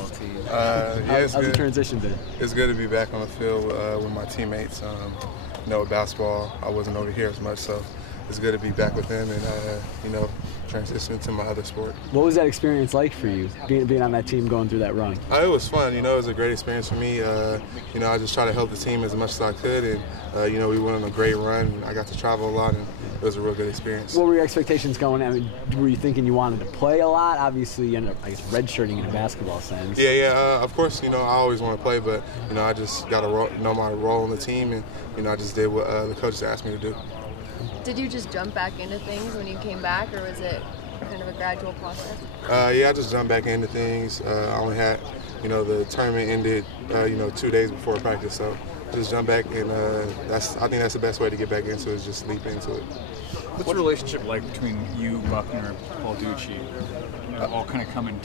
basketball team. How's the transition been? It's good to be back on the field with my teammates. With basketball, I wasn't over here as much, so it's good to be back with them and, transitioning to my other sport. What was that experience like for you, being on that team, going through that run? It was fun. It was a great experience for me. I just tried to help the team as much as I could, and, we went on a great run. I got to travel a lot, and it was a real good experience. What were your expectations going? I mean, were you thinking you wanted to play a lot? Obviously, you ended up, redshirting in a basketball sense. Yeah. Of course, I always want to play, but, I just got to know my role on the team, and, I just did what the coaches asked me to do. Did you just jump back into things when you came back, or was it kind of a gradual process? I just jumped back into things. I only had, the tournament ended, 2 days before practice, so I just jumped back, and I think that's the best way to get back into it, is just leap into it. What's the relationship like between you, Buckner, Paul Ducci, all kind of coming up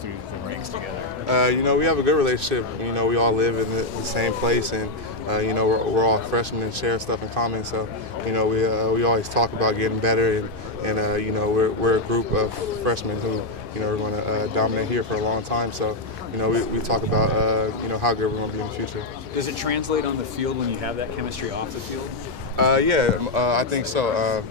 through the ranks together? We have a good relationship. We all live in the same place, and we're all freshmen and share stuff in common. So, we always talk about getting better, and we're a group of freshmen who we're going to dominate here for a long time. So, we talk about how good we're going to be in the future. Does it translate on the field when you have that chemistry off the field? I think so.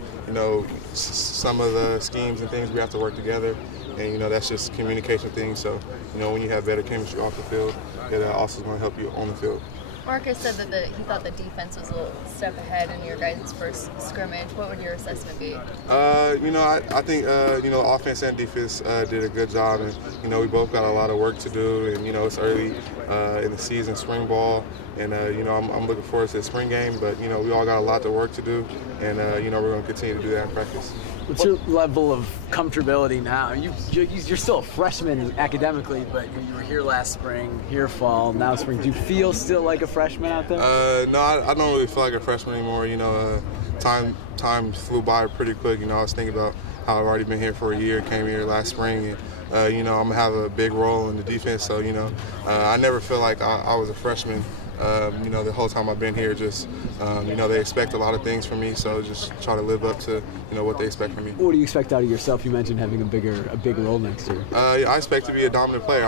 Some of the schemes and things we have to work together, and that's just communication things. So, when you have better chemistry off the field, it also is going to help you on the field. Marcus said that he thought the defense was a little step ahead in your guys' first scrimmage. What would your assessment be? I think offense and defense did a good job, and we both got a lot of work to do, and it's early in the season, spring ball, and I'm looking forward to the spring game, but we all got a lot of work to do, and we're going to continue to do that in practice. What's your level of comfortability now? You're still a freshman academically, but you were here last spring, here fall, now spring. Do you feel still like a freshman out there? No, I don't really feel like a freshman anymore. Time flew by pretty quick. I was thinking about how I've already been here for a year, came here last spring, and I'm going to have a big role in the defense. So, I never feel like I was a freshman. The whole time I've been here, just, they expect a lot of things from me, so just try to live up to, what they expect from me. What do you expect out of yourself? You mentioned having a big role next year. I expect to be a dominant player.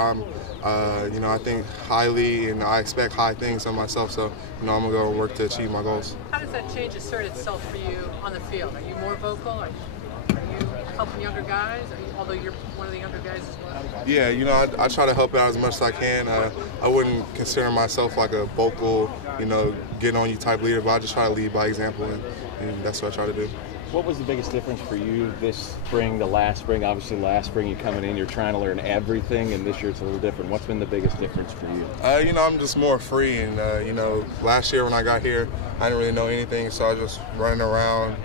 I think highly, and I expect high things of myself, so, I'm going to go and work to achieve my goals. How does that change assert itself for you on the field? Are you more vocal? Are you helping younger guys? Although you're one of the younger guys as well? Yeah, I try to help out as much as I can. I wouldn't consider myself like a vocal, get on you type leader, but I just try to lead by example, and that's what I try to do. What was the biggest difference for you this spring, the last spring? Obviously last spring you're coming in, you're trying to learn everything, and this year it's a little different. What's been the biggest difference for you? I'm just more free, and last year when I got here, I didn't really know anything, so I was just running around,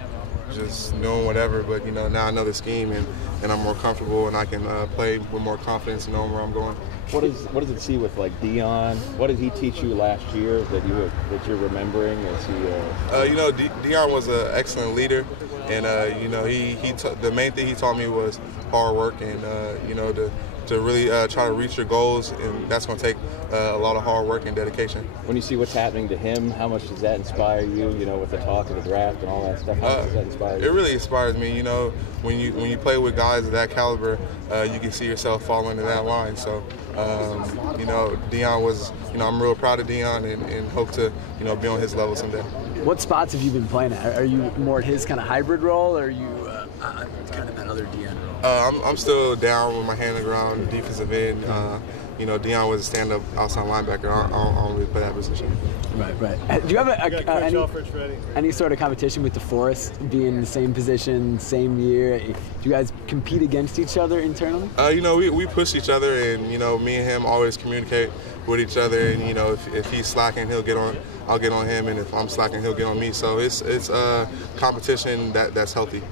just doing whatever, but now I know the scheme, and I'm more comfortable, and I can play with more confidence, knowing where I'm going. What does it see with Dion? What did he teach you last year that you're remembering? Is he? Dion was an excellent leader, and the main thing he taught me was hard work, and to really try to reach your goals, and that's going to take a lot of hard work and dedication. When you see what's happening to him, how much does that inspire you? With the talk of the draft and all that stuff, how much does that inspire you? It really inspires me. When you play with guys of that caliber, you can see yourself falling in that line. So, Dion was, I'm real proud of Dion, and hope to, be on his level someday. What spots have you been playing at? Are you more at his kind of hybrid role, or are you kind of that other Dion role? I'm still down with my hand on the ground, defensive end. Dion was a stand-up outside linebacker. I don't really play that position. Right. Do you have any sort of competition with DeForest, being in the same position, same year? Do you guys compete against each other internally? We push each other, and me and him always communicate with each other. And if he's slacking, I'll get on him, and if I'm slacking, he'll get on me. So it's a competition that's healthy.